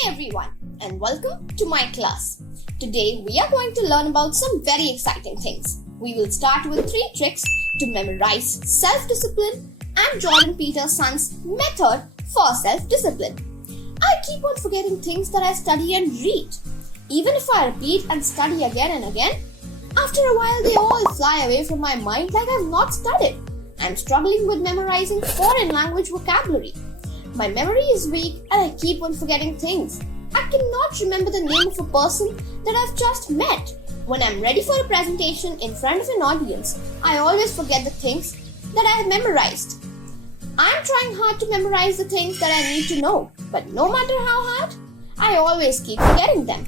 Hey everyone, and welcome to my class. Today we are going to learn about some very exciting things. We will start with 3 tricks to memorize self-discipline and Jordan Peterson's method for self-discipline. I keep on forgetting things that I study and read. Even if I repeat and study again and again, after a while they all fly away from my mind like I've not studied. I'm struggling with memorizing foreign language vocabulary. My memory is weak and I keep on forgetting things. I cannot remember the name of a person that I've just met. When I'm ready for a presentation in front of an audience, I always forget the things that I have memorized. I'm trying hard to memorize the things that I need to know, but no matter how hard, I always keep forgetting them.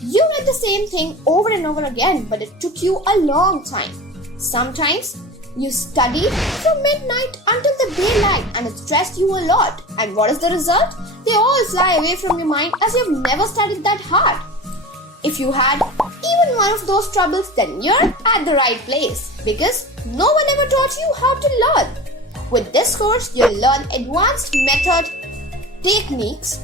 You read the same thing over and over again, but it took you a long time. Sometimes, you studied from midnight until the daylight and it stressed you a lot. And what is the result? They all fly away from your mind as you've never studied that hard. If you had even one of those troubles, then you're at the right place because no one ever taught you how to learn. With this course, you'll learn advanced method techniques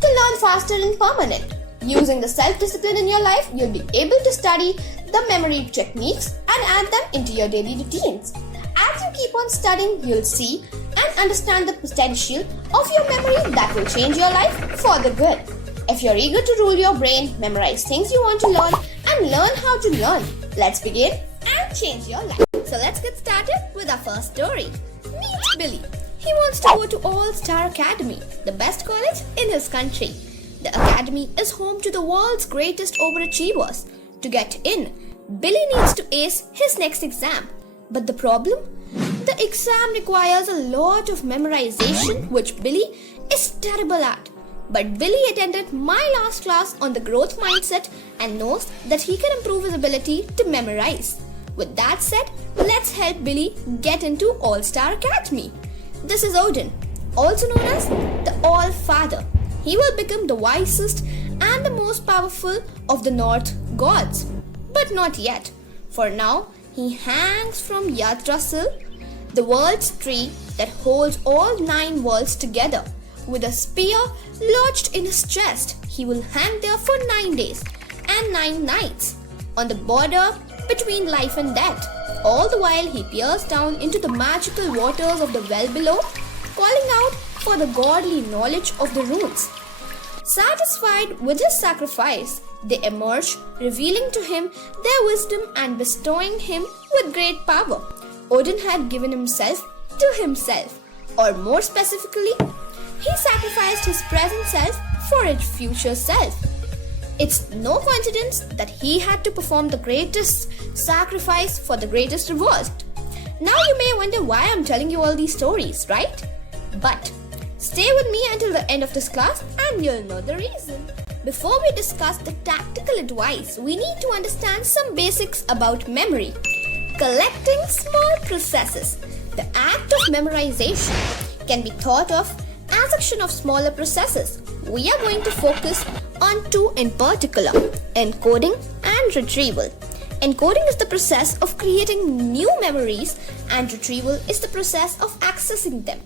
to learn faster and permanent. Using the self-discipline in your life, you'll be able to study the memory techniques and add them into your daily routines. As you keep on studying, you'll see and understand the potential of your memory that will change your life for the good. If you're eager to rule your brain, memorize things you want to learn, and learn how to learn, let's begin and change your life. So let's get started with our first story. Meet Billy. He wants to go to All-Star Academy, the best college in his country. The academy is home to the world's greatest overachievers. To get in, Billy needs to ace his next exam. But the problem? The exam requires a lot of memorization, which Billy is terrible at. But Billy attended my last class on the growth mindset and knows that he can improve his ability to memorize. With that said, let's help Billy get into All-Star Academy. This is Odin, also known as the All-Father. He will become the wisest and the most powerful of the North gods. But not yet. For now, he hangs from Yggdrasil, the world's tree that holds all 9 worlds together. With a spear lodged in his chest, he will hang there for 9 days and 9 nights, on the border between life and death. All the while he peers down into the magical waters of the well below, calling out for the godly knowledge of the runes. Satisfied with his sacrifice, they emerge, revealing to him their wisdom and bestowing him with great power. Odin had given himself to himself, or more specifically, he sacrificed his present self for his future self. It's no coincidence that he had to perform the greatest sacrifice for the greatest reward. Now you may wonder why I'm telling you all these stories, right? But stay with me until the end of this class and you'll know the reason. Before we discuss the tactical advice, we need to understand some basics about memory. Collecting small processes. The act of memorization can be thought of as a collection of smaller processes. We are going to focus on 2 in particular, encoding and retrieval. Encoding is the process of creating new memories and retrieval is the process of accessing them.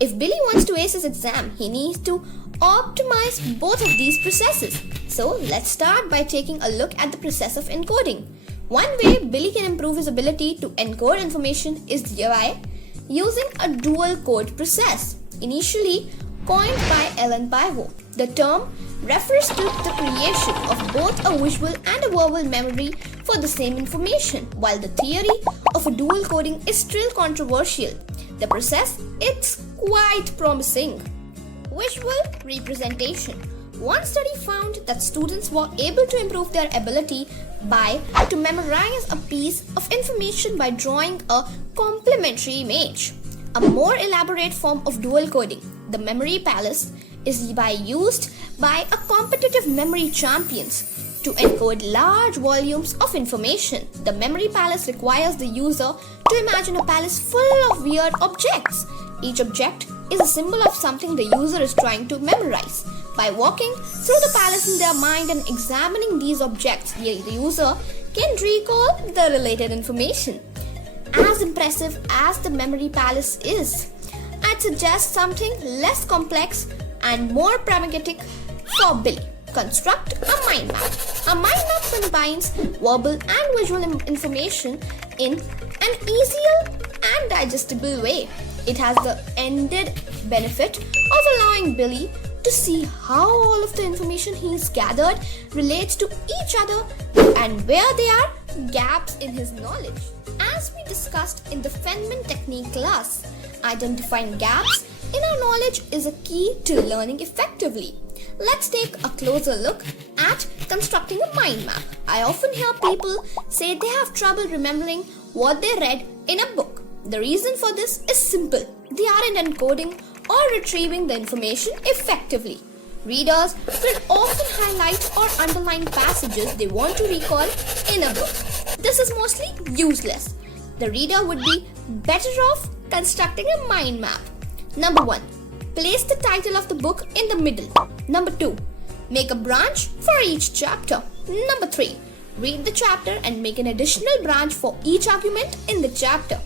If Billy wants to ace his exam, he needs to optimize both of these processes. So let's start by taking a look at the process of encoding. One way Billy can improve his ability to encode information is by using a dual code process, initially coined by Ellen Pivot. The term refers to the creation of both a visual and a verbal memory for the same information. While the theory of a dual coding is still controversial, the process is quite promising. Visual representation. One study found that students were able to improve their ability to memorize a piece of information by drawing a complementary image. A more elaborate form of dual coding, the memory palace, is used by a competitive memory champions to encode large volumes of information. The memory palace requires the user to imagine a palace full of weird objects. Each object is a symbol of something the user is trying to memorize. By walking through the palace in their mind and examining these objects, the user can recall the related information. As impressive as the memory palace is, I'd suggest something less complex and more pragmatic For Billy, construct a mind map. A mind map combines verbal and visual information in an easier and digestible way. It has the ended benefit of allowing Billy to see how all of the information he's gathered relates to each other and where there are gaps in his knowledge. As we discussed in the Feynman technique class, identifying gaps in our knowledge is a key to learning effectively. Let's take a closer look at constructing a mind map. I often hear people say they have trouble remembering what they read in a book. The reason for this is simple. They aren't encoding or retrieving the information effectively. Readers will often highlight or underline passages they want to recall in a book. This is mostly useless. The reader would be better off constructing a mind map. Number 1. Place the title of the book in the middle. Number 2. Make a branch for each chapter. Number 3. Read the chapter and make an additional branch for each argument in the chapter.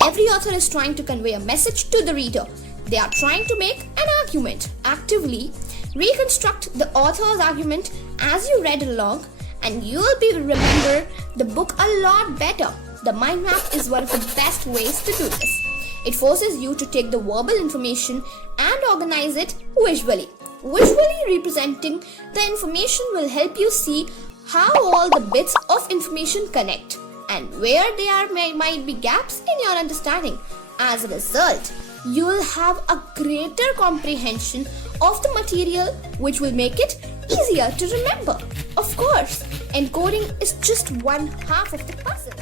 Every author is trying to convey a message to the reader. They are trying to make an argument. Actively reconstruct the author's argument as you read along and you will remember the book a lot better. The mind map is one of the best ways to do this. It forces you to take the verbal information and organize it visually. Visually representing the information will help you see how all the bits of information connect and where there might be gaps in your understanding. As a result, you will have a greater comprehension of the material, which will make it easier to remember. Of course, encoding is just one half of the puzzle.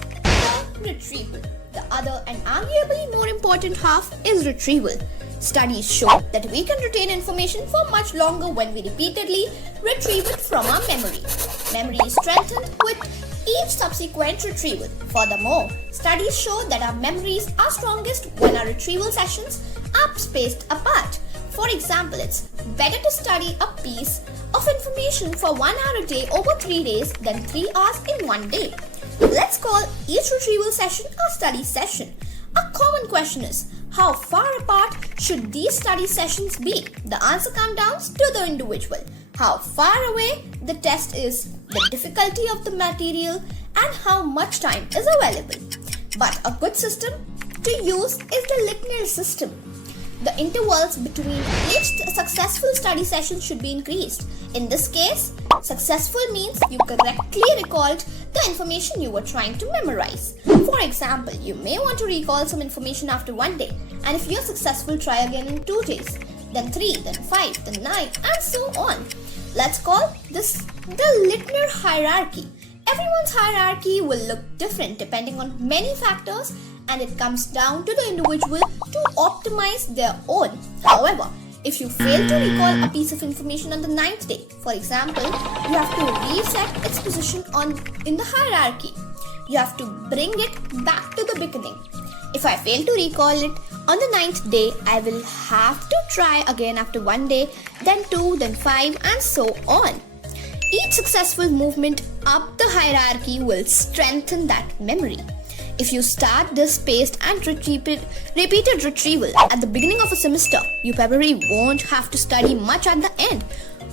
The retrieval. The other and arguably more important half is retrieval. Studies show that we can retain information for much longer when we repeatedly retrieve it from our memory. Memory is strengthened with each subsequent retrieval. Furthermore, studies show that our memories are strongest when our retrieval sessions are spaced apart. For example, it's better to study a piece of information for 1 hour a day over 3 days than 3 hours in 1 day. Let's call each retrieval session a study session. A common question is, how far apart should these study sessions be? The answer comes down to the individual. How far away the test is, the difficulty of the material, and how much time is available. But a good system to use is the linear system. The intervals between each successful study session should be increased. In this case, successful means you correctly recalled the information you were trying to memorize. For example, you may want to recall some information after 1 day, and if you're successful, try again in 2 days, then 3, then 5, then 9, and so on. Let's call this the linear hierarchy. Everyone's hierarchy will look different depending on many factors, and it comes down to the individual to optimize their own. However, if you fail to recall a piece of information on the 9th day, for example, you have to reset its position in the hierarchy. You have to bring it back to the beginning. If I fail to recall it on the 9th day, I will have to try again after 1 day, then 2, then 5, and so on. Each successful movement up the hierarchy will strengthen that memory. If you start this spaced and repeated retrieval at the beginning of a semester, you probably won't have to study much at the end.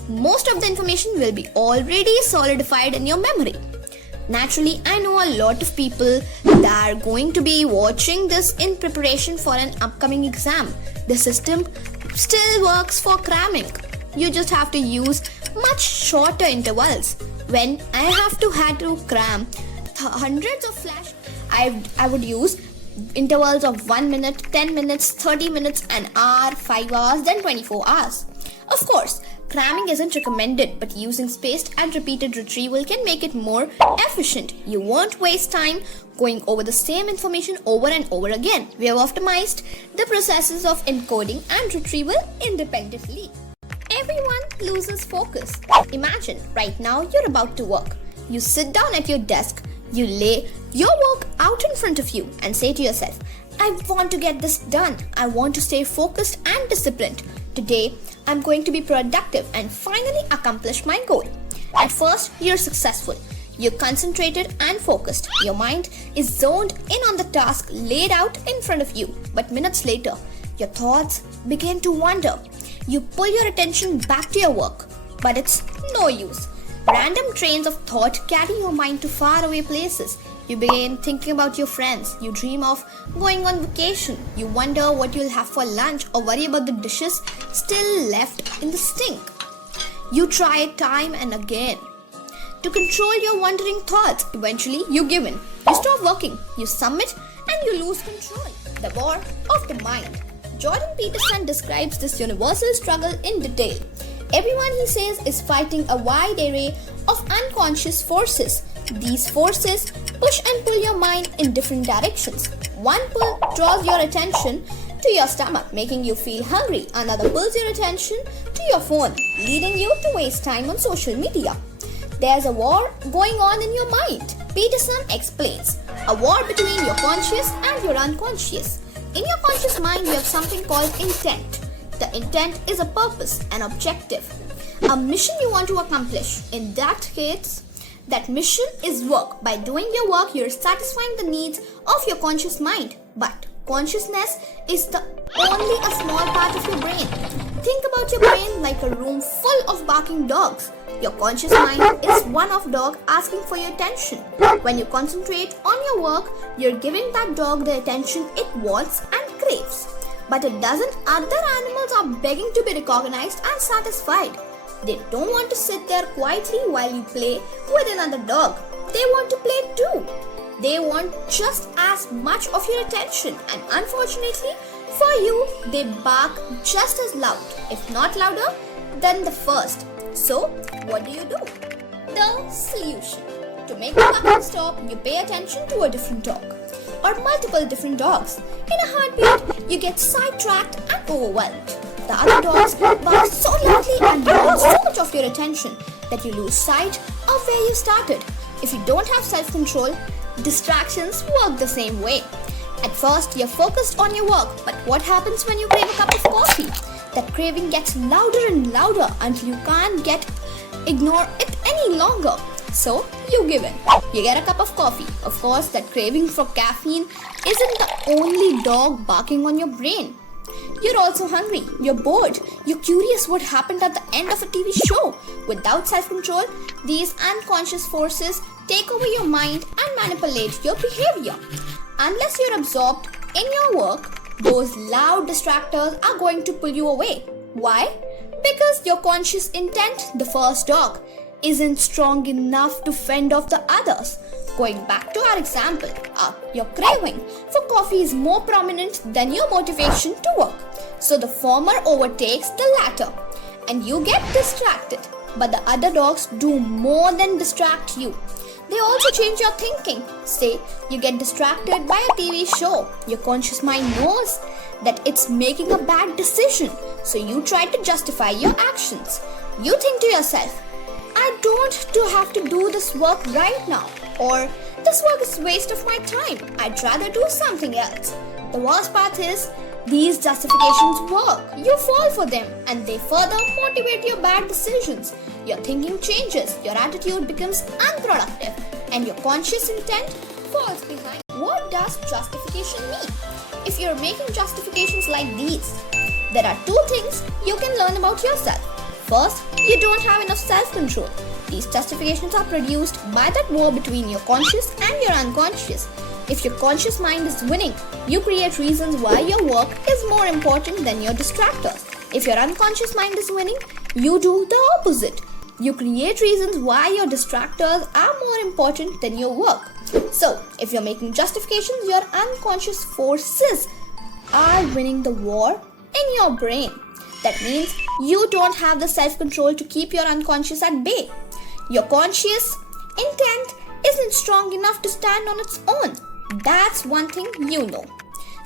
Most of the information will be already solidified in your memory. Naturally, I know a lot of people that are going to be watching this in preparation for an upcoming exam. The system still works for cramming. You just have to use much shorter intervals. When I had to cram hundreds of flash, I would use intervals of 1 minute, 10 minutes, 30 minutes, an hour, 5 hours, then 24 hours. Of course, cramming isn't recommended, but using spaced and repeated retrieval can make it more efficient. You won't waste time going over the same information over and over again. We have optimized the processes of encoding and retrieval independently. Everyone loses focus. Imagine right now you're about to work. You sit down at your desk, you lay your work out in front of you and say to yourself, I want to get this done. I want to stay focused and disciplined. Today, I'm going to be productive and finally accomplish my goal. At first, you're successful. You're concentrated and focused. Your mind is zoned in on the task laid out in front of you. But minutes later, your thoughts begin to wander. You pull your attention back to your work. but it's no use. Random trains of thought carry your mind to faraway places. You begin thinking about your friends. You dream of going on vacation. You wonder what you'll have for lunch or worry about the dishes still left in the sink. You try it time and again to control your wandering thoughts. Eventually, you give in. You stop working. You submit and you lose control. The war of the mind. Jordan Peterson describes this universal struggle in detail. Everyone, he says, is fighting a wide array of unconscious forces. These forces push and pull your mind in different directions. One pull draws your attention to your stomach, making you feel hungry. Another pulls your attention to your phone, leading you to waste time on social media. There's a war going on in your mind. Peterson explains, a war between your conscious and your unconscious. In your conscious mind, you have something called intent. The intent is a purpose, an objective, a mission you want to accomplish. In that case, that mission is work. By doing your work, you're satisfying the needs of your conscious mind. But consciousness is only a small part of your brain. Think about your brain like a room full of barking dogs. Your conscious mind is one of dog asking for your attention. When you concentrate on your work, you're giving that dog the attention it wants and craves. But it doesn't. Other animals are begging to be recognized and satisfied. They don't want to sit there quietly while you play with another dog. They want to play too. They want just as much of your attention, and unfortunately for you, they bark just as loud, if not louder, than the first. So, what do? The solution. To make the barking stop, you pay attention to a different dog or multiple different dogs. In a heartbeat, you get sidetracked and overwhelmed. The other dogs bark so loudly and demand so much of your attention that you lose sight of where you started. If you don't have self-control, distractions work the same way. At first, you're focused on your work, but what happens when you crave a cup of coffee? That craving gets louder and louder until you can't ignore it any longer. So, you give in. You get a cup of coffee. Of course, that craving for caffeine isn't the only dog barking on your brain. You're also hungry. You're bored. You're curious what happened at the end of a TV show. Without self-control, these unconscious forces take over your mind and manipulate your behavior. Unless you're absorbed in your work, those loud distractors are going to pull you away. Why? Because your conscious intent, the first dog, isn't strong enough to fend off the others. Going back to our example, your craving for coffee is more prominent than your motivation to work. So the former overtakes the latter and you get distracted. But the other dogs do more than distract you. They also change your thinking. Say you get distracted by a TV show. Your conscious mind knows that it's making a bad decision. So you try to justify your actions. You think to yourself, I don't have to do this work right now. Or this work is a waste of my time. I'd rather do something else. The worst part is, these justifications work. You fall for them and they further motivate your bad decisions. Your thinking changes, your attitude becomes unproductive, and your conscious intent falls behind. What does justification mean? If you're making justifications like these, there are two things you can learn about yourself. First, you don't have enough self-control. These justifications are produced by that war between your conscious and your unconscious. If your conscious mind is winning, you create reasons why your work is more important than your distractors. If your unconscious mind is winning, you do the opposite. You create reasons why your distractors are more important than your work. So, if you're making justifications, your unconscious forces are winning the war in your brain. That means you don't have the self-control to keep your unconscious at bay. Your conscious intent isn't strong enough to stand on its own. That's one thing you know.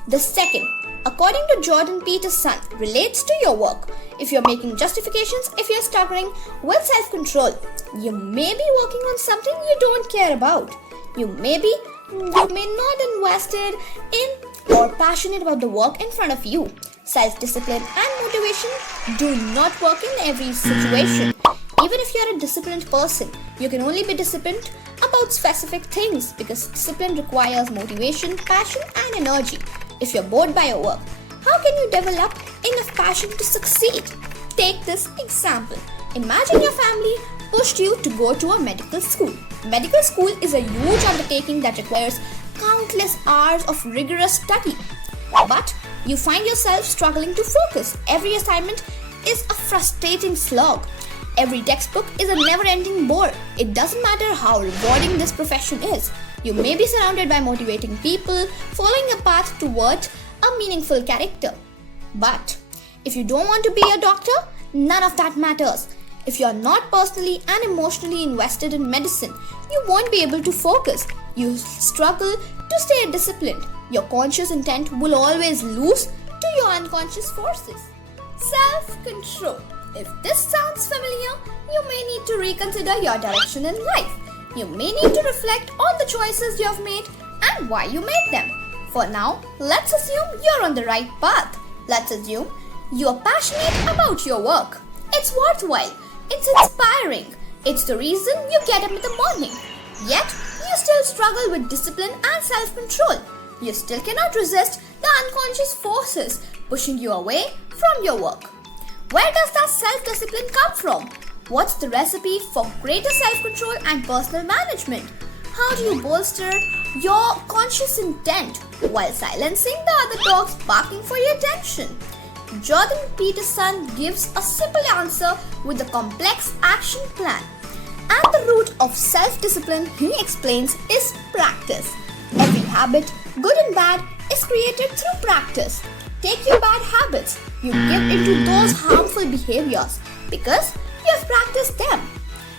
The second, according to Jordan Peterson, relates to your work. If you're making justifications, if you're struggling with self-control, you may be working on something you don't care about. You may not invested in or passionate about the work in front of you. Self-discipline and motivation do not work in every situation. Even if you're a disciplined person, you can only be disciplined about specific things because discipline requires motivation, passion, and energy. If you're bored by your work, how can you develop enough passion to succeed? Take this example. Imagine your family pushed you to go to a medical school. Medical school is a huge undertaking that requires countless hours of rigorous study. But you find yourself struggling to focus. Every assignment is a frustrating slog. Every textbook is a never-ending bore. It doesn't matter how rewarding this profession is. You may be surrounded by motivating people, following a path towards a meaningful character. But if you don't want to be a doctor, none of that matters. If you are not personally and emotionally invested in medicine, you won't be able to focus. You struggle to stay disciplined. Your conscious intent will always lose to your unconscious forces. Self-control. If this sounds familiar, you may need to reconsider your direction in life. You may need to reflect on the choices you have made and why you made them. For now, let's assume you're on the right path. Let's assume you are passionate about your work. It's worthwhile. It's inspiring. It's the reason you get up in the morning. Yet, you still struggle with discipline and self-control. You still cannot resist the unconscious forces pushing you away from your work. Where does that self-discipline come from? What's the recipe for greater self-control and personal management? How do you bolster your conscious intent while silencing the other dogs barking for your attention? Jordan Peterson gives a simple answer with a complex action plan. At the root of self-discipline, he explains, is practice. Every habit, good and bad, is created through practice. Take your bad habits. You get into those harmful behaviors because you have practiced them.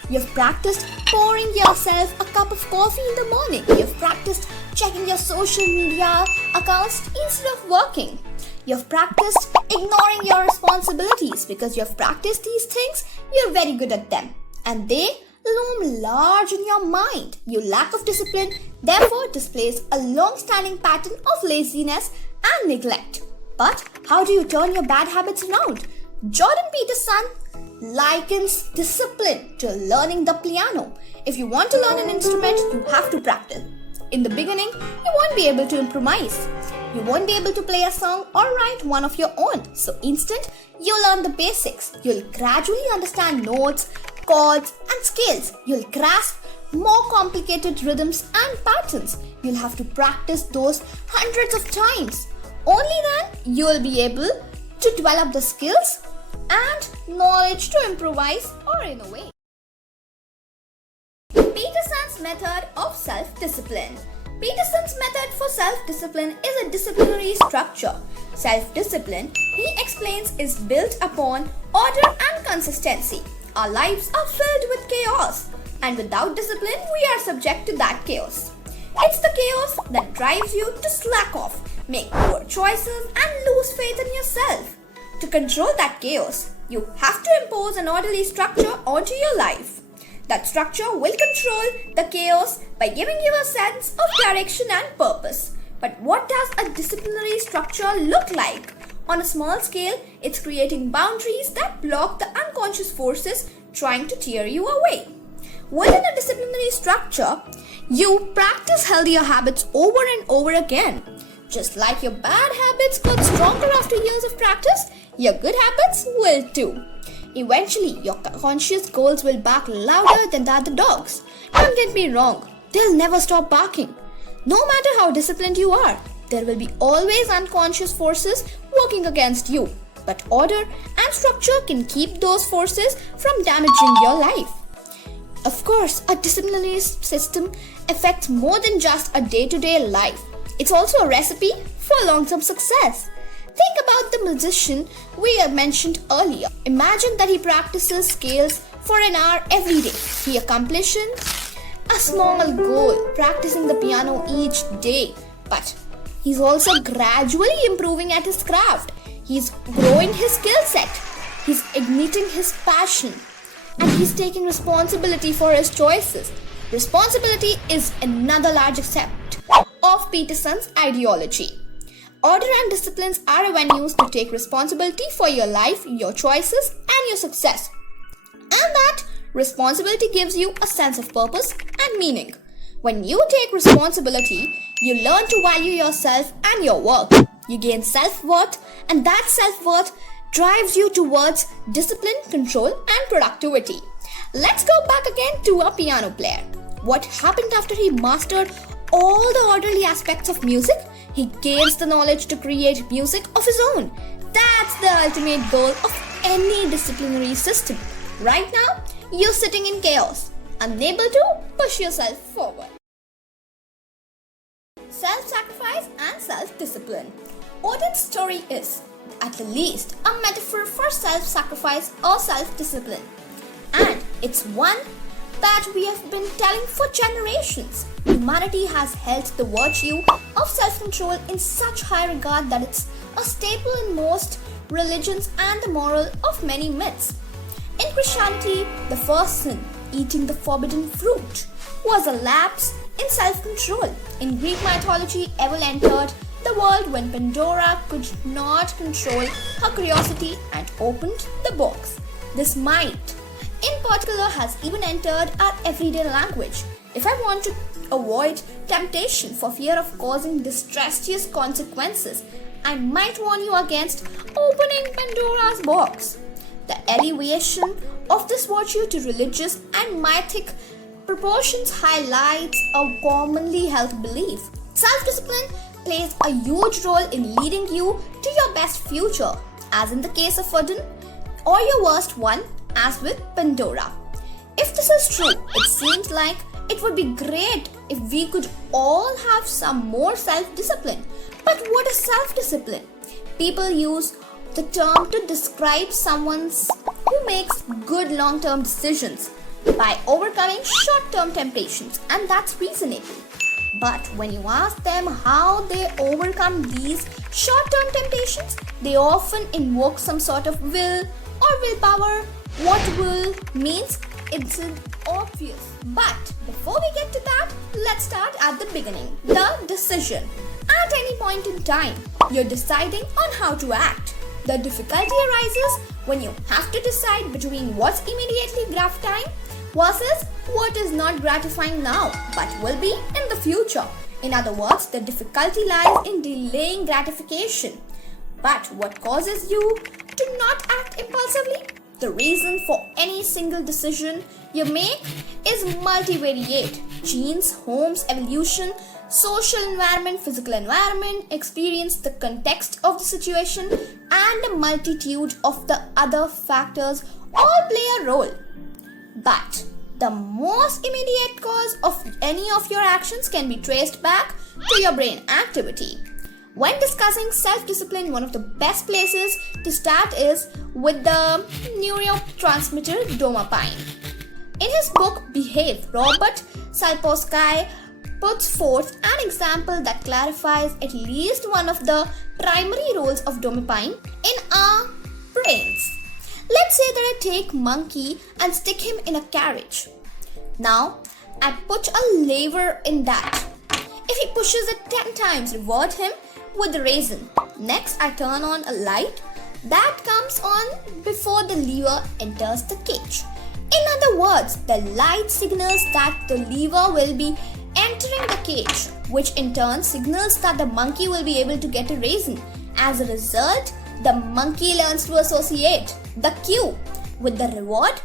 You have practiced pouring yourself a cup of coffee in the morning. You have practiced checking your social media accounts instead of working. You have practiced ignoring your responsibilities. Because you have practiced these things, you are very good at them. And they loom large in your mind. Your lack of discipline therefore displays a long-standing pattern of laziness and neglect. But how do you turn your bad habits around? Jordan Peterson likens discipline to learning the piano. If you want to learn an instrument, you have to practice. In the beginning, you won't be able to improvise. You won't be able to play a song or write one of your own. So instead, you'll learn the basics. You'll gradually understand notes, chords, and scales. You'll grasp more complicated rhythms and patterns. You'll have to practice those hundreds of times. Only then you'll be able to develop the skills and knowledge to improvise or innovate. Peterson's method of self-discipline. Peterson's method for self-discipline is a disciplinary structure. Self-discipline, he explains, is built upon order and consistency. Our lives are filled with chaos, and without discipline, we are subject to that chaos. It's the chaos that drives you to slack off, make poor choices, and lose faith in yourself. To control that chaos, you have to impose an orderly structure onto your life. That structure will control the chaos by giving you a sense of direction and purpose. But what does a disciplinary structure look like? On a small scale, it's creating boundaries that block the unconscious forces trying to tear you away. Within a disciplinary structure, you practice healthier habits over and over again. Just like your bad habits got stronger after years of practice, your good habits will too. Eventually, your conscious goals will bark louder than the other dogs. Don't get me wrong, they'll never stop barking. No matter how disciplined you are, there will be always unconscious forces working against you. But order and structure can keep those forces from damaging your life. Of course, a disciplinary system affects more than just a day-to-day life. It's also a recipe for long-term success. Think about the musician we mentioned earlier. Imagine that he practices scales for an hour every day. He accomplishes a small goal, practicing the piano each day. But he's also gradually improving at his craft. He's growing his skill set. He's igniting his passion. And he's taking responsibility for his choices. Responsibility is another large aspect of Peterson's ideology. Order and disciplines are avenues to take responsibility for your life, your choices, and your success. And that responsibility gives you a sense of purpose and meaning. When you take responsibility, you learn to value yourself and your work. You gain self-worth, and that self-worth drives you towards discipline, control, and productivity. Let's go back again to a piano player. What happened after he mastered all the orderly aspects of music? He gains the knowledge to create music of his own. That's the ultimate goal of any disciplinary system. Right now, you're sitting in chaos, unable to push yourself forward. Self-sacrifice and self-discipline. Odin's story is, at least, a metaphor for self-sacrifice or self-discipline. And it's one that we have been telling for generations. Humanity has held the virtue of self-control in such high regard that it's a staple in most religions and the moral of many myths. In Christianity, the first sin, eating the forbidden fruit, was a lapse in self-control. In Greek mythology, Evil entered the world when Pandora could not control her curiosity and opened the box. This might, in particular, has even entered our everyday language. If I want to avoid temptation for fear of causing disastrous consequences, I might warn you against opening Pandora's box. The elevation of this virtue to religious and mythic proportions highlights a commonly held belief. Self-discipline plays a huge role in leading you to your best future, as in the case of Odin, or your worst one, as with Pandora. If this is true, it seems like it would be great if we could all have some more self-discipline. But what is self-discipline? People use the term to describe someone who makes good long-term decisions by overcoming short-term temptations, and that's reasonable. But when you ask them how they overcome these short-term temptations, they often invoke some sort of will or willpower. What will means it's obvious. But before we get to that, let's start at the beginning. The decision. At any point in time, you're deciding on how to act. The difficulty arises when you have to decide between what's immediately gratifying versus what is not gratifying now but will be in the future. In other words, the difficulty lies in delaying gratification. But what causes you to not act impulsively? The reason for any single decision you make is multivariate. Genes, homes, evolution, social environment, physical environment, experience, the context of the situation, and a multitude of the other factors all play a role. But the most immediate cause of any of your actions can be traced back to your brain activity. When discussing self-discipline, one of the best places to start is with the neurotransmitter dopamine. In his book Behave, Robert Sapolsky puts forth an example that clarifies at least one of the primary roles of dopamine in our brains. Let's say that I take monkey and stick him in a carriage. Now, I put a lever in that. If he pushes it 10 times, reward him with the raisin. Next, I turn on a light that comes on before the lever enters the cage. In other words, the light signals that the lever will be entering the cage, which in turn signals that the monkey will be able to get a raisin. As a result, the monkey learns to associate the cue with the reward.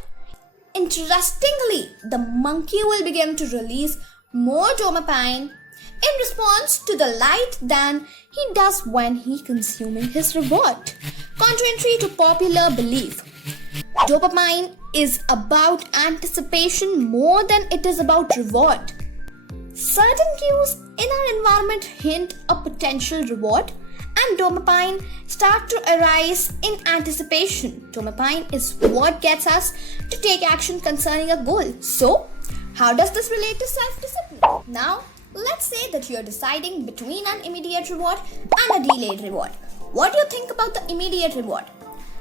Interestingly, the monkey will begin to release more dopamine in response to the light than he does when he consuming his reward. Contrary to popular belief, dopamine is about anticipation more than it is about reward. Certain cues in our environment hint a potential reward, and dopamine start to arise in anticipation. Dopamine is what gets us to take action concerning a goal. So, how does this relate to self-discipline? Now, let's say that you're deciding between an immediate reward and a delayed reward. What do you think about the immediate reward?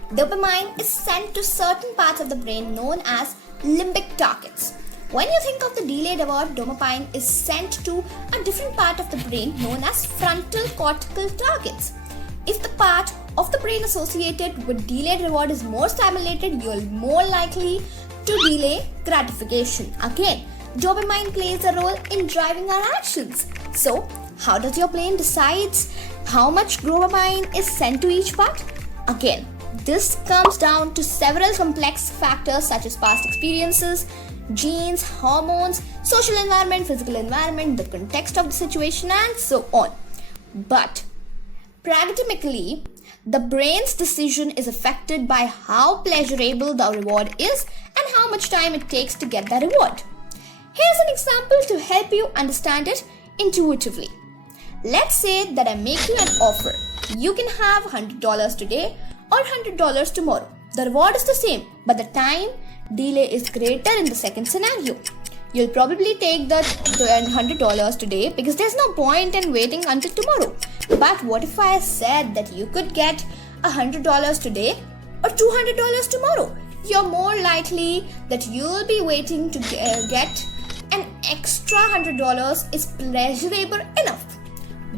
Dopamine is sent to certain parts of the brain known as limbic targets. When you think of the delayed reward, dopamine is sent to a different part of the brain known as frontal cortical targets. If the part of the brain associated with delayed reward is more stimulated, you're more likely to delay gratification. Again, dopamine plays a role in driving our actions. So, how does your brain decide how much dopamine is sent to each part? Again, This comes down to several complex factors such as past experiences, genes, hormones, social environment, physical environment, the context of the situation, and so on. But pragmatically, the brain's decision is affected by how pleasurable the reward is and how much time it takes to get the reward. Here's an example to help you understand it intuitively. Let's say that I make you an offer. You can have $100 today or $100 tomorrow. The reward is the same, but the time delay is greater in the second scenario. You'll probably take the $100 today because there's no point in waiting until tomorrow. But what if I said that you could get $100 today or $200 tomorrow? You're more likely that you'll be waiting to get an extra $100 is pleasurable enough.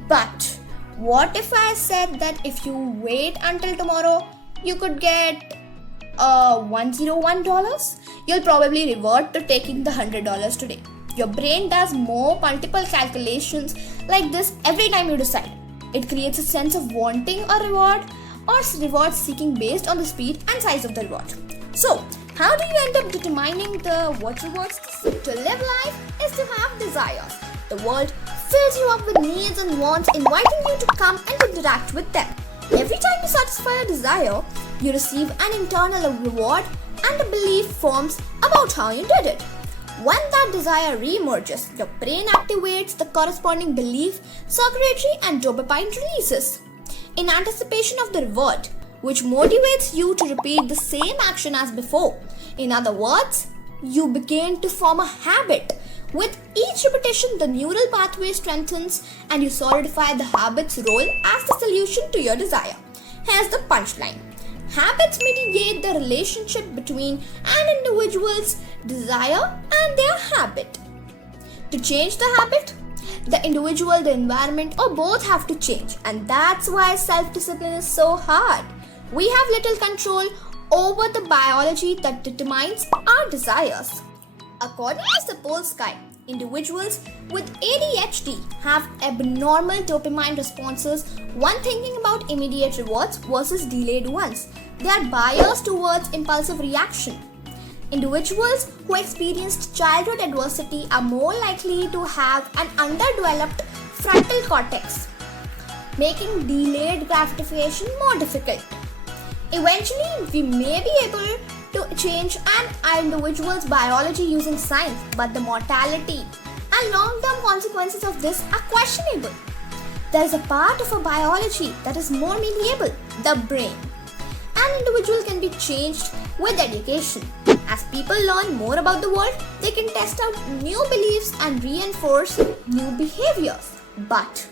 But what if I said that if you wait until tomorrow, you could get $101? You'll probably revert to taking the $100 today. Your brain does multiple calculations like this every time you decide. It creates a sense of wanting a reward or reward seeking based on the speed and size of the reward. So, how do you end up determining what rewards to live life is to have desires. The world fills you up with needs and wants, inviting you to come and interact with them. Every time you satisfy a desire, you receive an internal reward and a belief forms about how you did it. When that desire re-emerges, your brain activates the corresponding belief circuitry and dopamine releases in anticipation of the reward, which motivates you to repeat the same action as before. In other words, you begin to form a habit. With each repetition, the neural pathway strengthens and you solidify the habit's role as the solution to your desire. Here's the punchline. Habits mediate the relationship between an individual's desire and their habit. To change the habit, the individual, the environment, or both have to change. And that's why self-discipline is so hard. We have little control over the biology that determines our desires. According to Sapolsky, individuals with ADHD have abnormal dopamine responses when thinking about immediate rewards versus delayed ones. They are biased towards impulsive reaction. Individuals who experienced childhood adversity are more likely to have an underdeveloped frontal cortex, making delayed gratification more difficult. Eventually, we may be able to change an individual's biology using science, but the mortality and long-term consequences of this are questionable. There is a part of our biology that is more malleable, the brain. An individual can be changed with education. As people learn more about the world, they can test out new beliefs and reinforce new behaviors. But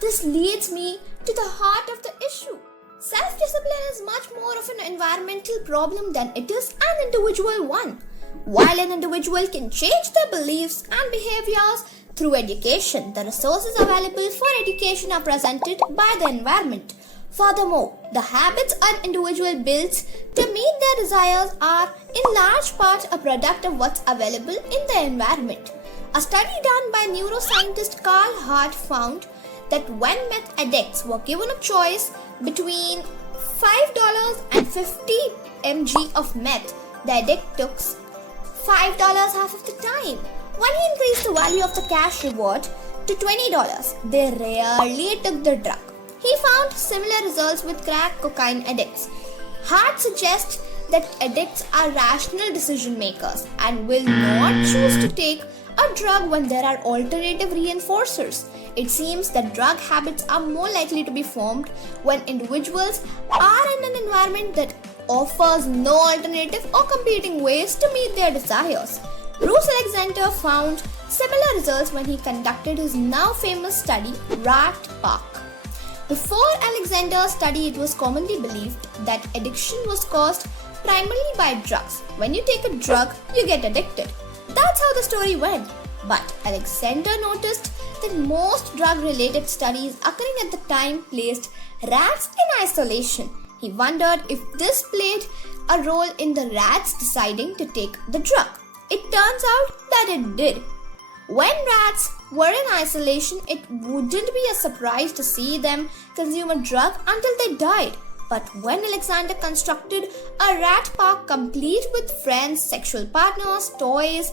this leads me to the heart of the issue. Self-discipline is much more of an environmental problem than it is an individual one. While an individual can change their beliefs and behaviors through education, the resources available for education are presented by the environment. Furthermore, the habits an individual builds to meet their desires are in large part a product of what's available in the environment. A study done by neuroscientist Carl Hart found that when meth addicts were given a choice between $5 and 50 mg of meth, the addict took $5 half of the time. When he increased the value of the cash reward to $20, they rarely took the drug. He found similar results with crack cocaine addicts. Hart suggests that addicts are rational decision makers and will not choose to take a drug when there are alternative reinforcers. It seems that drug habits are more likely to be formed when individuals are in an environment that offers no alternative or competing ways to meet their desires. Bruce Alexander found similar results when he conducted his now famous study, Rat Park. Before Alexander's study, it was commonly believed that addiction was caused primarily by drugs. When you take a drug, you get addicted. That's how the story went. But Alexander noticed that most drug-related studies occurring at the time placed rats in isolation. He wondered if this played a role in the rats deciding to take the drug. It turns out that it did. When rats were in isolation, it wouldn't be a surprise to see them consume a drug until they died. But when Alexander constructed a rat park complete with friends, sexual partners, toys,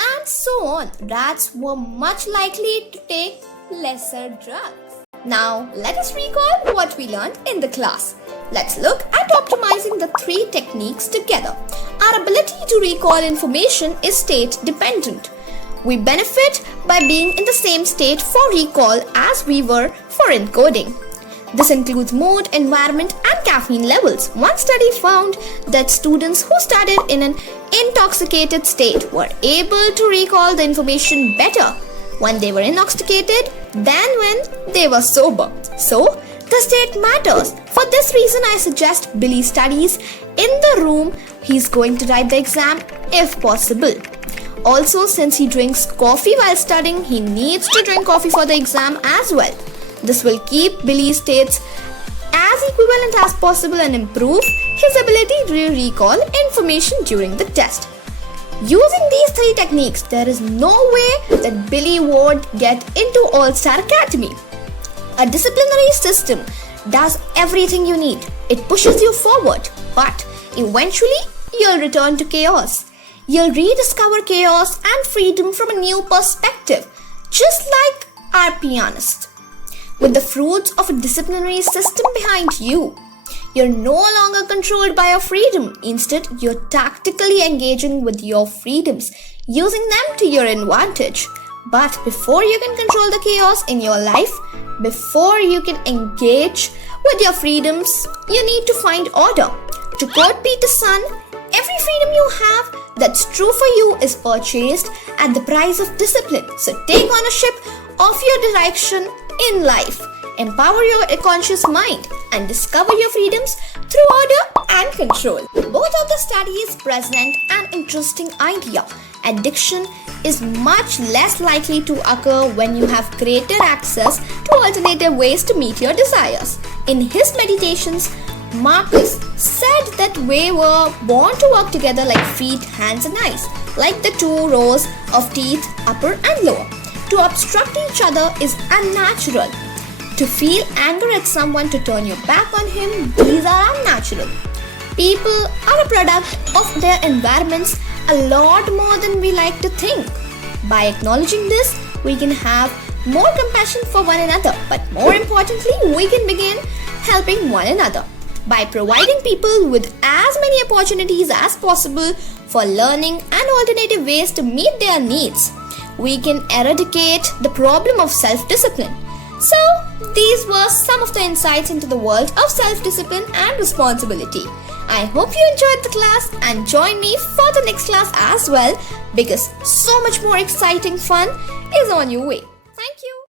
and so on, rats were much likely to take lesser drugs. Now, let us recall what we learned in the class. Let's look at optimizing the three techniques together. Our ability to recall information is state dependent. We benefit by being in the same state for recall as we were for encoding. This includes mood, environment, and caffeine levels. One study found that students who studied in an intoxicated state were able to recall the information better when they were intoxicated than when they were sober. So, the state matters. For this reason, I suggest Billy studies in the room he's going to write the exam if possible. Also, since he drinks coffee while studying, he needs to drink coffee for the exam as well. This will keep Billy's states as equivalent as possible and improve his ability to recall information during the test. Using these three techniques, there is no way that Billy would get into All-Star Academy. A disciplinary system does everything you need. It pushes you forward, but eventually you'll return to chaos. You'll rediscover chaos and freedom from a new perspective, just like our pianist. With the fruits of a disciplinary system behind you, you're no longer controlled by your freedom. Instead, you're tactically engaging with your freedoms, using them to your advantage. But before you can control the chaos in your life, before you can engage with your freedoms, you need to find order. To quote Peter's son, every freedom you have that's true for you is purchased at the price of discipline. So take ownership of your direction in life. Empower your conscious mind and discover your freedoms through order and control. Both of the studies present an interesting idea. Addiction is much less likely to occur when you have greater access to alternative ways to meet your desires. In his meditations, Marcus said that we were born to work together like feet, hands and eyes, like the two rows of teeth, upper and lower. To obstruct each other is unnatural. To feel anger at someone, to turn your back on him, these are unnatural. People are a product of their environments a lot more than we like to think. By acknowledging this, we can have more compassion for one another, but more importantly, we can begin helping one another by providing people with as many opportunities as possible for learning and alternative ways to meet their needs. We can eradicate the problem of self-discipline. So, these were some of the insights into the world of self-discipline and responsibility. I hope you enjoyed the class and join me for the next class as well, because so much more exciting fun is on your way. Thank you.